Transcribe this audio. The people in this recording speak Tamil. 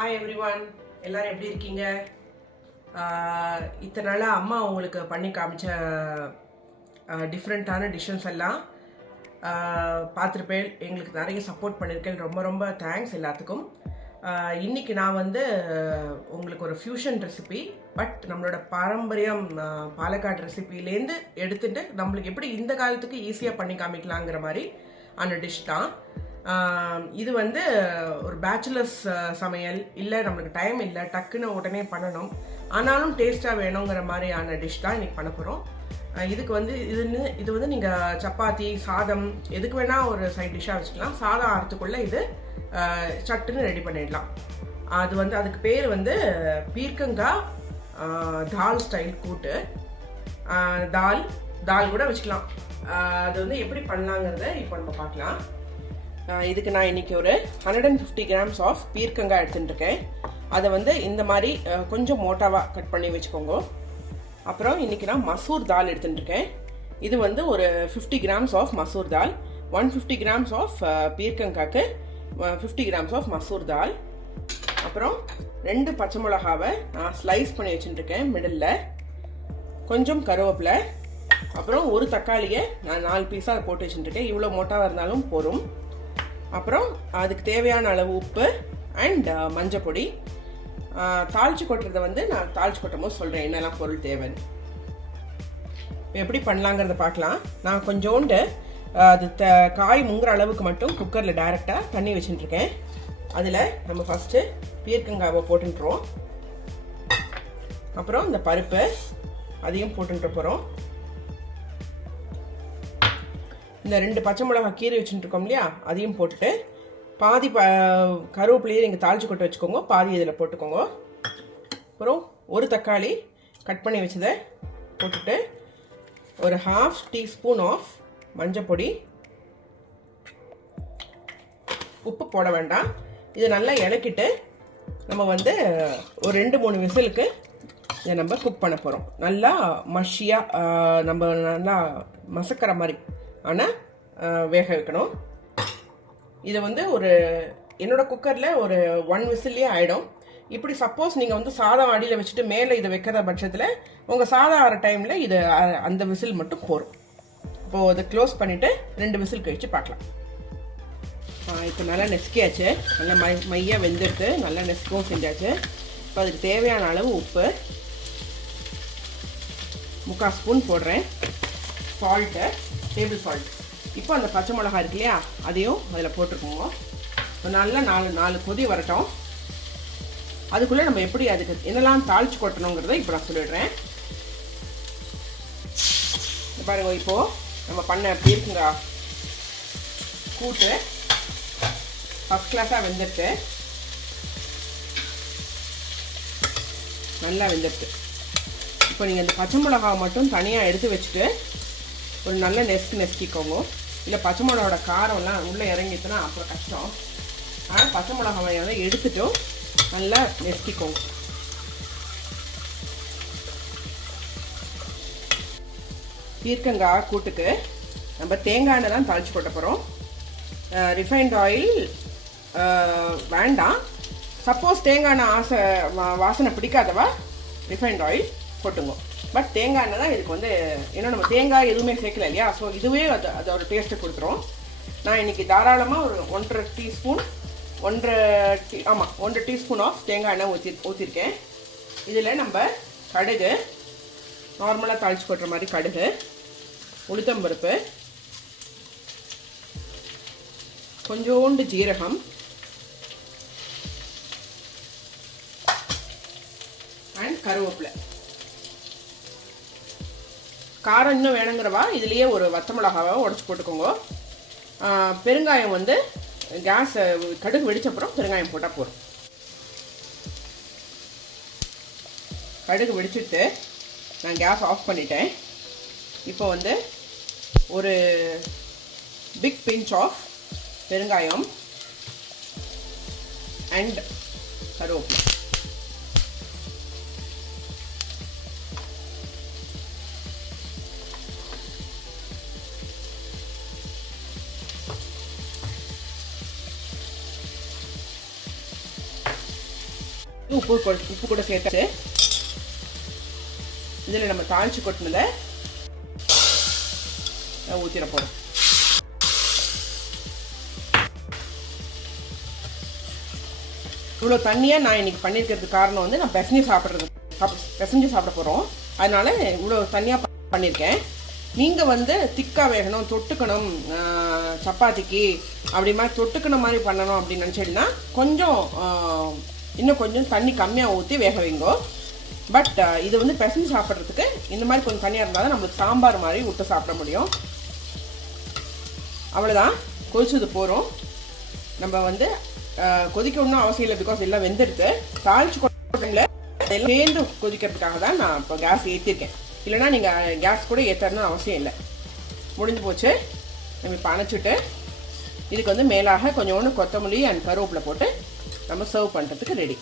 Hi everyone, எல்லாரும் எப்படி இருக்கீங்க? இத்தனை நாளா அம்மா உங்களுக்கு பண்ணி காமிச்ச டிஃப்ரெண்ட்டான டிஷ்ஷஸ் எல்லாம் பார்த்துருப்பேன். எங்களுக்கு நிறைய சப்போர்ட் பண்ணியிருக்கேன். ரொம்ப ரொம்ப தேங்க்ஸ் எல்லாத்துக்கும். இன்றைக்கி நான் வந்து உங்களுக்கு ஒரு ஃப்யூஷன் ரெசிபி, பட் நம்மளோட பாரம்பரியம் பாலக்காடு ரெசிபிலேருந்து எடுத்துகிட்டு நம்மளுக்கு எப்படி இந்த காலத்துக்கு ஈஸியாக பண்ணி காமிக்கலாங்கிற மாதிரி ஆன டிஷ் தான். இது வந்து ஒரு பேச்சுலர்ஸ் சமையல், இல்லை நம்மளுக்கு டைம் இல்லை, டக்குன்னு உடனே பண்ணணும், ஆனாலும் டேஸ்ட்டாக வேணுங்கிற மாதிரியான டிஷ் தான் இன்றைக்கி பண்ண போகிறோம். இதுக்கு வந்து இது வந்து நீங்கள் சப்பாத்தி, சாதம் எதுக்கு வேணால் ஒரு சைட் டிஷ்ஷாக வச்சுக்கலாம். சாதம் ஆகிறதுக்குள்ளே இது சட்டுன்னு ரெடி பண்ணிடலாம். அது வந்து அதுக்கு பேர் வந்து பீர்க்கங்காய் தால் ஸ்டைல் கூட்டு. தால் கூட வச்சுக்கலாம். அது வந்து எப்படி பண்ணலாங்கிறத இப்போ நம்ம பார்க்கலாம். இதுக்கு நான் இன்றைக்கி ஒரு 150 grams ஆஃப் பீர்க்கங்காய் எடுத்துட்டுருக்கேன். அதை வந்து இந்த மாதிரி கொஞ்சம் மோட்டாவாக கட் பண்ணி வச்சுக்கோங்க. அப்புறம் இன்றைக்கி நான் மசூர் தால் எடுத்துட்டுருக்கேன். இது வந்து ஒரு 50 grams of masoor dal, 150 grams of பீர்க்கங்காய்க்கு 50 grams ஆஃப் மசூர் தால். அப்புறம் 2 பச்சை மிளகாவை நான் ஸ்லைஸ் பண்ணி வச்சுட்டுருக்கேன் மிடில், கொஞ்சம் கருவேப்பிலை, அப்புறம் ஒரு தக்காளியை நான் 4 பீஸாக போட்டு வச்சுட்டுருக்கேன். இவ்வளோ மோட்டாவாக இருந்தாலும் போதும். அப்புறம் அதுக்கு தேவையான அளவு உப்பு அண்ட் மஞ்சள் பொடி. தாளிச்சு கொட்டுறதை வந்து நான் தாளிச்சு கொட்டும் போது சொல்கிறேன் என்னெல்லாம் பொருள் தேவைன்னு. எப்படி பண்ணலாங்கிறத பார்க்கலாம். நான் கொஞ்சோண்டு அது காய் முங்குற அளவுக்கு மட்டும் குக்கரில் டைரெக்டாக தண்ணி வச்சுட்டுருக்கேன். அதில் நம்ம ஃபஸ்ட்டு பீர்க்கங்காவை போட்டுட்டுருவோம். அப்புறம் இந்த பருப்பு அதையும் போட்டுட்டு போகிறோம். இந்த 2 பச்சை மிளகாய் கீரை வச்சுட்டுருக்கோம் இல்லையா, அதையும் போட்டுட்டு பாதி கருவேப்பிலையே நீங்கள் தாளிச்சு கொட்டு வச்சுக்கோங்க, பாதி இதில் போட்டுக்கோங்க. அப்புறம் ஒரு தக்காளி கட் பண்ணி வச்சதை போட்டுட்டு ஒரு 1/2 டீஸ்பூன் ஆஃப் மஞ்சள் பொடி, உப்பு போட வேண்டாம். இதை நல்லா இலக்கிட்டு நம்ம வந்து ஒரு 2-3 விசிலுக்கு இதை நம்ம குக் பண்ண போகிறோம். நல்லா மஷியாக நம்ம நல்லா மசக்கிற மாதிரி ஆனால் வேக வைக்கணும். இதை வந்து ஒரு என்னோடய குக்கரில் ஒரு 1 விசில்லே ஆகிடும். இப்படி சப்போஸ் நீங்கள் வந்து சாதம் அடியில் வச்சுட்டு மேலே இதை வைக்கிற பட்சத்தில் உங்கள் சாதம் ஆகிற டைமில் இது அந்த விசில் மட்டும் போகும். இப்போது அதை க்ளோஸ் பண்ணிவிட்டு 2 விசில் கழித்து பார்க்கலாம். இப்போ நல்லா நெசுக்கியாச்சு, நல்லா மையாக வெந்துடுது, நல்லா நெசுக்கவும் செஞ்சாச்சு. இப்போ அதுக்கு தேவையான அளவு உப்பு 3/4 ஸ்பூன் போடுறேன். Salt, table salt. இப்போ அந்த பச்சை மிளகாய் இருக்கு இல்லையா, அதையும் அதில் போட்டுருக்கோங்க. நல்லா 4 கொதி வரட்டும். அதுக்குள்ளே நம்ம எப்படி அதுக்கு என்னெல்லாம் தாளிச்சு கொட்டணுங்கிறத இப்போ நான் சொல்லிடுறேன். பாருங்க, இப்போது நம்ம பண்ண பீர்க்கங்காய் கூட்டு ஃபஸ்ட் கிளாஸாக வெந்துட்டு நல்லா வெந்துட்டு. இப்போ நீங்கள் இந்த பச்சை மிளகாவை மட்டும் தனியாக எடுத்து வச்சுட்டு ஒரு நல்ல நெசுக்கிக்கோங்க. இல்லை பச்சை மிளகாவோட காரம்லாம் உள்ளே இறங்கிட்டுனா அப்புறம் கஷ்டம். ஆனால் பச்சை மிளகாவை எடுத்துட்டும் நல்லா நெசுக்கிக்கோங்க. பீர்க்கங்காய் கூட்டுக்கு நம்ம தேங்காய் எண்ணெய் தான் தாளிச்சு கொட்ட போகிறோம். ரிஃபைண்ட் ஆயில் வேண்டாம். சப்போஸ் தேங்காய் எண்ணெய் வாசனை பிடிக்காதவா ரிஃபைண்ட் ஆயில் போட்டுங்க. பட் தேங்காய் எண்ணெய் தான் இதுக்கு வந்து, ஏன்னா நம்ம தேங்காய் எதுவுமே சேர்க்கல இல்லையா, ஸோ இதுவே அதோட டேஸ்ட்டை கொடுத்துரும். நான் இன்றைக்கி தாராளமாக ஒரு 1.5 டீஸ்பூன் 1 டீஸ்பூன் ஆஃப் தேங்காய் எண்ணெய் ஊற்றிருக்கேன். இதில் நம்ம கடுகு, நார்மலாக தாளிச்சு கொட்டுற மாதிரி கடுகு, உளுத்தம்பருப்பு, கொஞ்சோண்டு ஜீரகம், அண்ட் கருவேப்பிலை. காரம் இன்னும் வேணுங்கிறவா இதுலேயே ஒரு வத்த மிளகாவை உடச்சி போட்டுக்கோங்க. பெருங்காயம் வந்து கேஸ் கடுகு வெடிச்சப்புறம் பெருங்காயம் போட்டால் போதும். கடுகு வெடிச்சுட்டு நான் கேஸ் ஆஃப் பண்ணிட்டேன். இப்போ வந்து ஒரு பிக் பிஞ்ச் ஆஃப் பெருங்காயம் அண்ட் கருவேப்பிலை. உப்பு கூட சேர்த்தாச்சு. இதில் நம்ம தாளிச்சு கொட்டினதை ஊற்றிட போகிறோம். இவ்வளோ தண்ணியாக நான் இன்றைக்கி பண்ணியிருக்கிறதுக்கு காரணம் வந்து நான் பிசைஞ்சு சாப்பிட போகிறோம். அதனால் இவ்வளோ தண்ணியாக பண்ணியிருக்கேன். நீங்கள் வந்து திக்காக வேகணும், தொட்டுக்கணும், சப்பாத்திக்கு அப்படி மாதிரி தொட்டுக்கிற மாதிரி பண்ணணும் அப்படின்னு நினச்சிங்கன்னா இன்னும் கொஞ்சம் தண்ணி கம்மியாக ஊற்றி வேக வைங்கோ. பட் இது வந்து பிசைஞ்சு சாப்பிட்றதுக்கு இந்த மாதிரி கொஞ்சம் தண்ணியாக இருந்தால் தான் நம்மளுக்கு சாம்பார் மாதிரி விட்டு சாப்பிட முடியும். அவ்வளோதான், கொதிச்சது போகிறோம். நம்ம வந்து கொதிக்கணும்னு அவசியம் இல்லை, பிகாஸ் எல்லாம் வெந்துடுது. தாளிச்சு கொட்டில் எல்லாம் சேர்ந்து கொதிக்கிறதுக்காக தான் நான் இப்போ கேஸ் ஏற்றிருக்கேன். இல்லைனா நீங்கள் கேஸ் கூட ஏற்றணும்னு அவசியம் இல்லை. முடிஞ்சு போச்சு. நம்ம இப்போ அணைச்சிட்டு இதுக்கு வந்து மேலாக கொஞ்சோண்டு கொத்தமல்லி அண்ட் கருவேப்பிலை போட்டு நம்ம சர்வ் பண்ணுறதுக்கு ரெடி.